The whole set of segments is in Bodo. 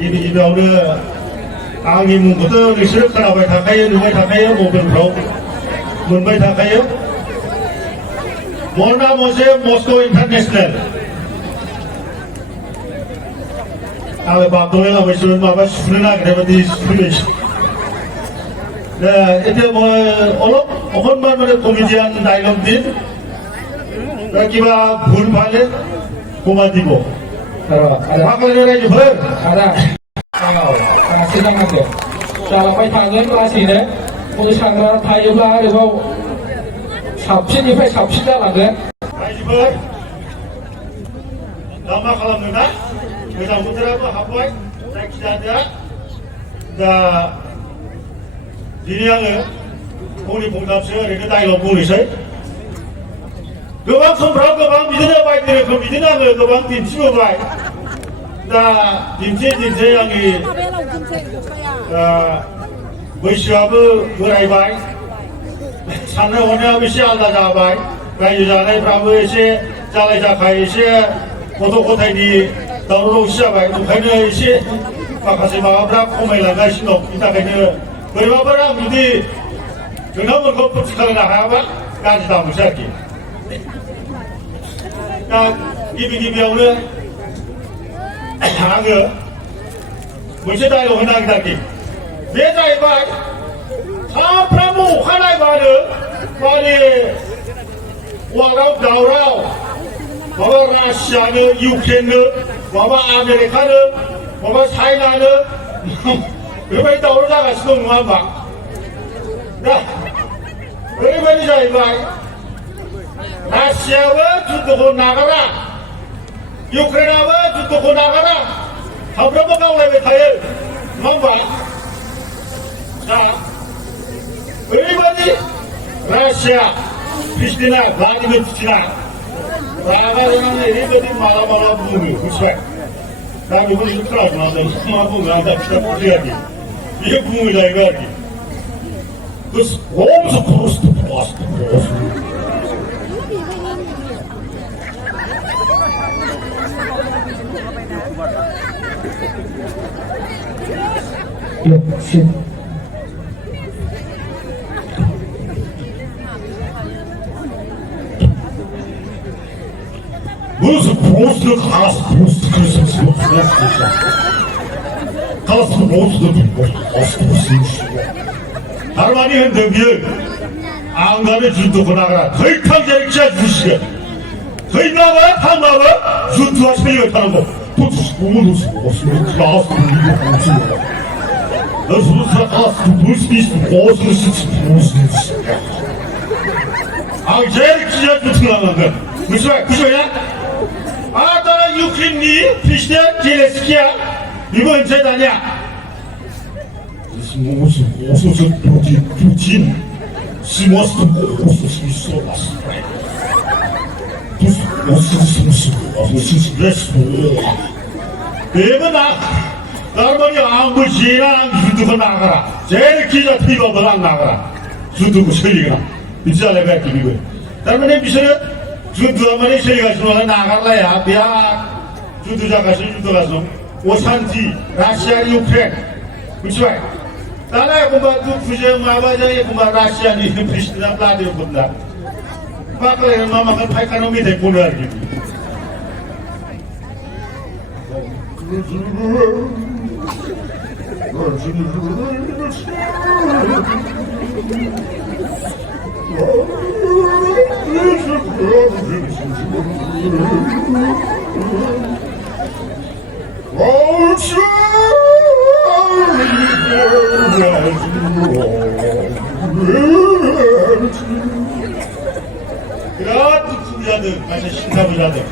गिबियावनो आंनि मुंखौथ' नोंसोरो खोनाबाय थाखायो नुबाय थाखायो मबाइलफ्राव मोनबाय थाखायो मरना मोनसे मस्क' इन्टारनेसनेल आङो बागदलायलांबायसो माबा सुनो नागिरनाय बायदि सुफैबायसो এতিয়া মই অলপ অকণমান মানে কমেডিয়ান ডাইলগ দিম কিবা ভুল ভালে কমাই দিব माखासे रायजोफोर सिगाङाव जालांबाय थागोन लासैनो मोसाग्रा थायोब्ला आरोबाव साबसिननिफ्राय साबसिन जालांगोन रायजोफोर दा मा खालामनो ना गोजां बोथोराबो हाबबाय जायखिजाया दा दिनै आङो फंनै फंथामसो ओरैनो डाइलग बुंनोसै गोबां समफ्राव गोबां बिदिनो बायदि रोखोम बिदिनो आङो गोबां दिन्थिबोबाय दा दिन्थि आंनि बैसोआबो बोरायबाय साननाय हनायाबो एसे आलादा जाबाय रायजो जानायफ्राबो एसे जालाय जाखाय एसे गथ' गथायनि दावराव दावसि जाबाय ओंखायनो एसे माखासे माबाफ्रा खमायलांगासिनो दं बिनि थाखायनो बोरैबाफोर आं जुदि नोंथांमोनखौ फुरथि खालामनो हायाबा गाज्रि दामोनसै आरोखि दा गिबियावनो आङो मोनसे डाइलग होनो नागिरदों आरोखि बे जाहैबाय सानफ्रामबो अखा नायबानो माने वार्ल्डआव दावराव माबा रासियानो इउक्रेननो माबा आमेरिकानो माबा चाइनानो बेबायदि दावराव जागासिनो दं नङा होमबा दा ओरैबायदि जाहैबाय रासियाबो जुद्धखौ नागारा इउक्रेनाबो जुद्धखौ नागारा सानफ्रोमबो गावलायबाय थायो नङा होमबा दा ओरैबायदि रासिया प्रेसिडेन्टआ भ्लादिमिर पुटिना रागा जोंनानै ओरैबायदि माला बुङो मिथिबाय दा बेखौ नों खोनासंनांगोन मा बुङो आं दा खिथा बुंसै आरोखि बियो बुङो जाहैबाय आरोखि Das große Post. Burası Bozluk, Halas Bozluk, Halas Bozluk, Harmani 흔들기를 안간의 주도권 나가라 덜탕제를 주시게 덜나와 탕나와 주도와 세력을 타는 거 도투스 고무도스 없으면 클라스 불리고 없습니다 너스부터 클라스 불스비스 고스비스 불스비스 제일 기자 주도하는 거 그거야? 아따라 유크린니 피시대 제레스키야 이번 재단이야 Putin se mostra pessoas. Bebê Darmani Angujina Judu Nagara, Jerkija Tiba Nagara, Judu Shiliga, Vijay Baki. Darmani Bishop, Judu Amani Shiliga Nagara, Bia, Judu Jagashi, Judu Osanti, Russia, Ukraine, which way? 나라의 공부도 부정 마바자의 공부 라시아니 프리스티나 플라디오 본다. 바카레는 마마가 파이카노미 대포를 알기. 그런 부자들, 사실 신사부자들,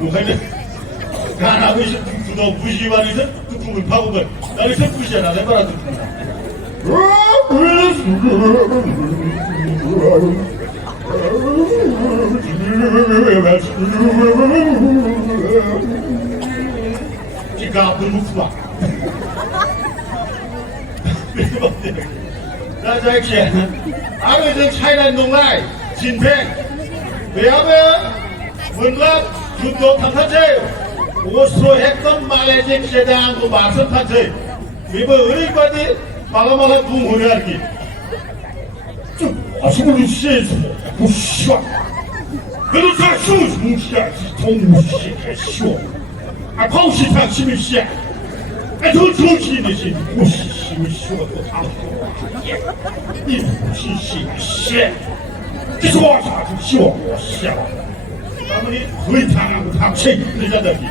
오히려 가나고 있어 너 무시반에서 뚜껑을 파고면 나에서 무시하나 내봐라 뚜껑이나. 지가 아픈 묵수봐. 那在前，阿伟这菜篮弄来，今天，为阿伟，问了，就多谈谈这， 오스로 했던 말레이시아 대한 그 말씀 판세 이거 어디까지 말라말라 둥호리하기 좀 아시고는 시에서 무시와 그렇다 수무시야 동무시야 시오 아 공시상 시미시야 아 저주시듯이 무시시미시와 또 아무도 이 무시시시야 기소하자 시오 시야 아무리 의탕하고 당시 의자들이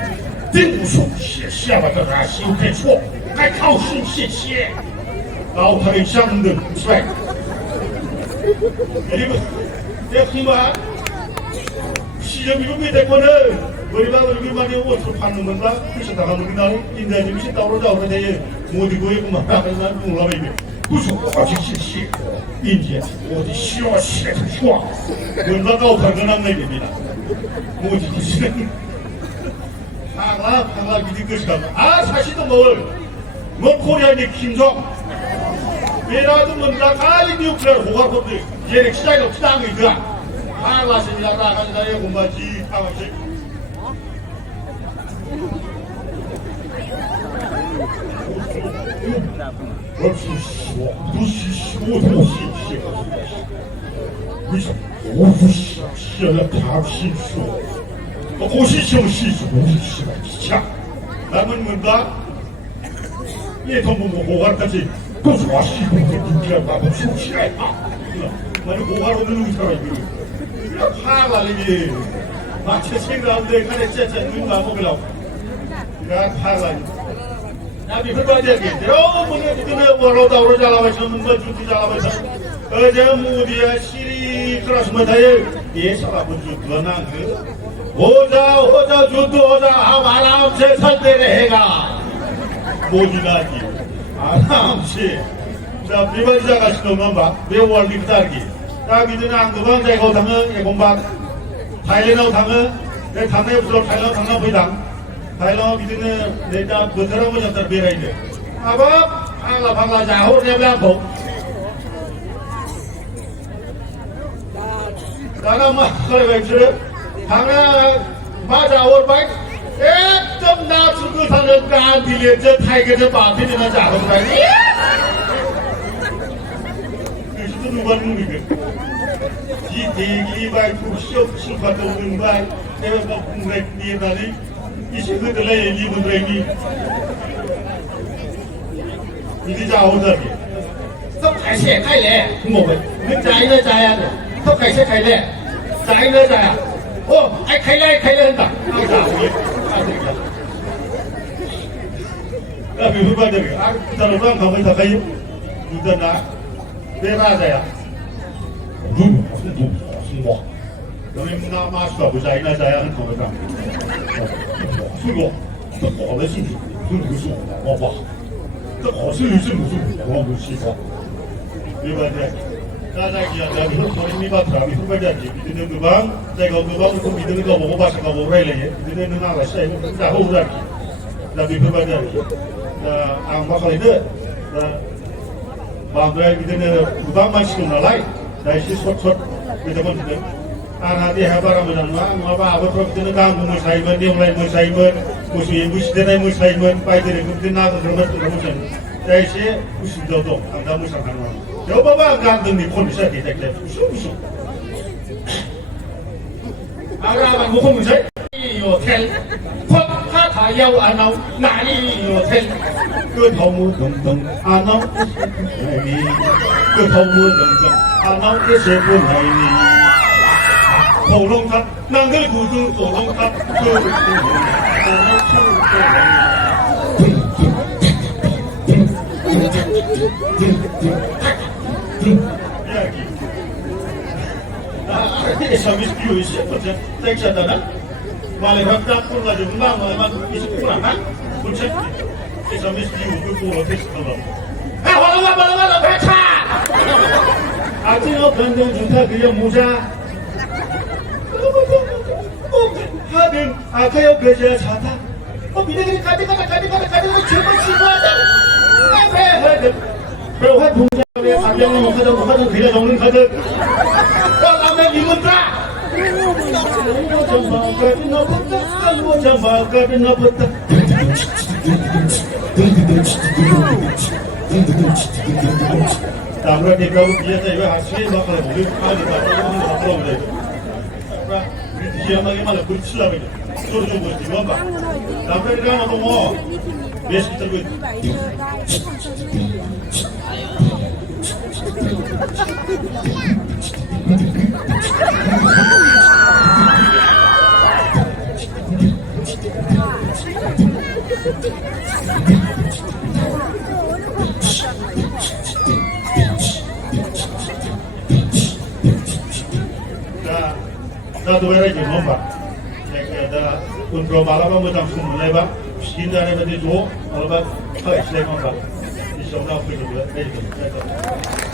등수시야 시야부터 다시 대초 还靠信谢谢，老太相的帅，你听吧，시험 이거 몇 대권을 우리가 우리 말이 옷을 파는 건가? 그래서 나가는 게 나는 인대 좀 있다 오르다 오르다 못 이거 이거만 하는 난 몰라 이게 무슨 어디 시시 인제 어디 쉬어 쉬어 쉬어 뭔가가 없다는 안 내립니다. 못 이기시는 방라 기디 것이가 아 사실도 뭘 코리아니 김정 왜라도 뭔가 가리 뉴클레어 호가법들 얘네 시장이 없지도 않은 거야 방라십니다 나가니까 얘 공부하지 방라십 남은 뭔가 이 동북부 고갈까지 또 좋아시고 인기가 나도 수시가 있다. 만약 고갈 없는 의사가 이거 파라리기 마치 생각하는데 간에 째째 눈가 먹으려고 야 파라리 나비 흡아지게 여러분이 그네 월로다 오르자라고 했으면 뭐 주티 잘라고 했어 어제 무디야 시리 그라스면 다에 예사라고 주드나 그 오자 주도 오자 아마람 제살 때에 해가 모지나기 아람시 자 비발자 같이 놓으면 막 매월 립다기 따비드는 안그방 자이고 당은 예공박 타일랜드 당은 내 당내 없어 타일랜드 당나 보이당 타일랜드 비드는 내가 버터라고 잡다 비라이네 아바 방라 자호 내블라고 나가 막 그래 왜 방라 맞아 올바이 एकदम नाचुको थाहा कान दिलिन्छ थाइके चाहिँ बाफिने नचाहो पनि त्यस्तो नुबन्नु निके जी देगी बाइ खुसियो सुखत उन बाइ एबा बुंग्रे निदानि इसेको दलाई नि बुंग्रे नि इदि जाहो दगे सब खाइसे खाइले मोबे नि जाइले जाया सब खाइसे खाइले जाइले जाया ओ आइ खाइले हन्दा आ जाहो 야, 그거들 아, 그다음에 가면 다 가요. 누구나 배가자야. 누구? 너는 나 마스터 부자이나 자야 한 거다. 그거 또 어디서 무슨 봐. 또 어디서 무슨 무슨 이번에 나자기야 나 이거 소리미 바트라미 후배자지 믿는 그방 내가 그방 그 믿는 거 보고 봐서 가 보라 이래 믿는 나가 시고 자 호우라기 나 비벼봐자기 ang bakal itu, bangga kita ni bukan masih nalai, dari si sot kita pun kita. Nanti hebat ramai orang, apa terus kita kamu musaiman, dia mulai musaiman, musuh dia musaiman, pai dari kita nak terus musaiman. Dari si musuh jodoh, anda musaiman orang. Jauh bawa ganteng ni pun bisa kita kita musuh. Agak bukan musai, hotel. 他要安闹，哪里有钱？个头目等等，安闹这些不来你；个头目等等，安闹这些不来你。喉咙他那个骨头，喉咙他就安闹就不来你。这个上面有一些不是在这的呢。 Malah hendak pun lagi menang, malah isi kurang kan? Kunci, kita mesti diukur puluh tes kalau. Walau baca. Artinya pendek juga dia muda. Hadir, aku kerja cata. Oh bila kita kata cuma ada. Hadir, berapa muda dia ada yang muda tidak jauh kata. Kalau anda diminta. 까지 나봤다 쌍모자마까지 나봤다 আমরা টিকাও দিয়েছে এবার আসলে নকলে বলি খালি তারপরে আমরা প্রবলেম আমরা বিদেশি আমাকে মানে বুঝছিলাম এটা তোর জন্য বুঝছি বাবা তারপরে এটা না তো বেশ কিছু दा दुबारा जों नङा दा उनफ्राव मालाबा मोजां सम मोनलायबा सिकिन जानाय बायदि ज' मालाबा खालायसिलाय नङा होमबा एसेयावनो फैजोबो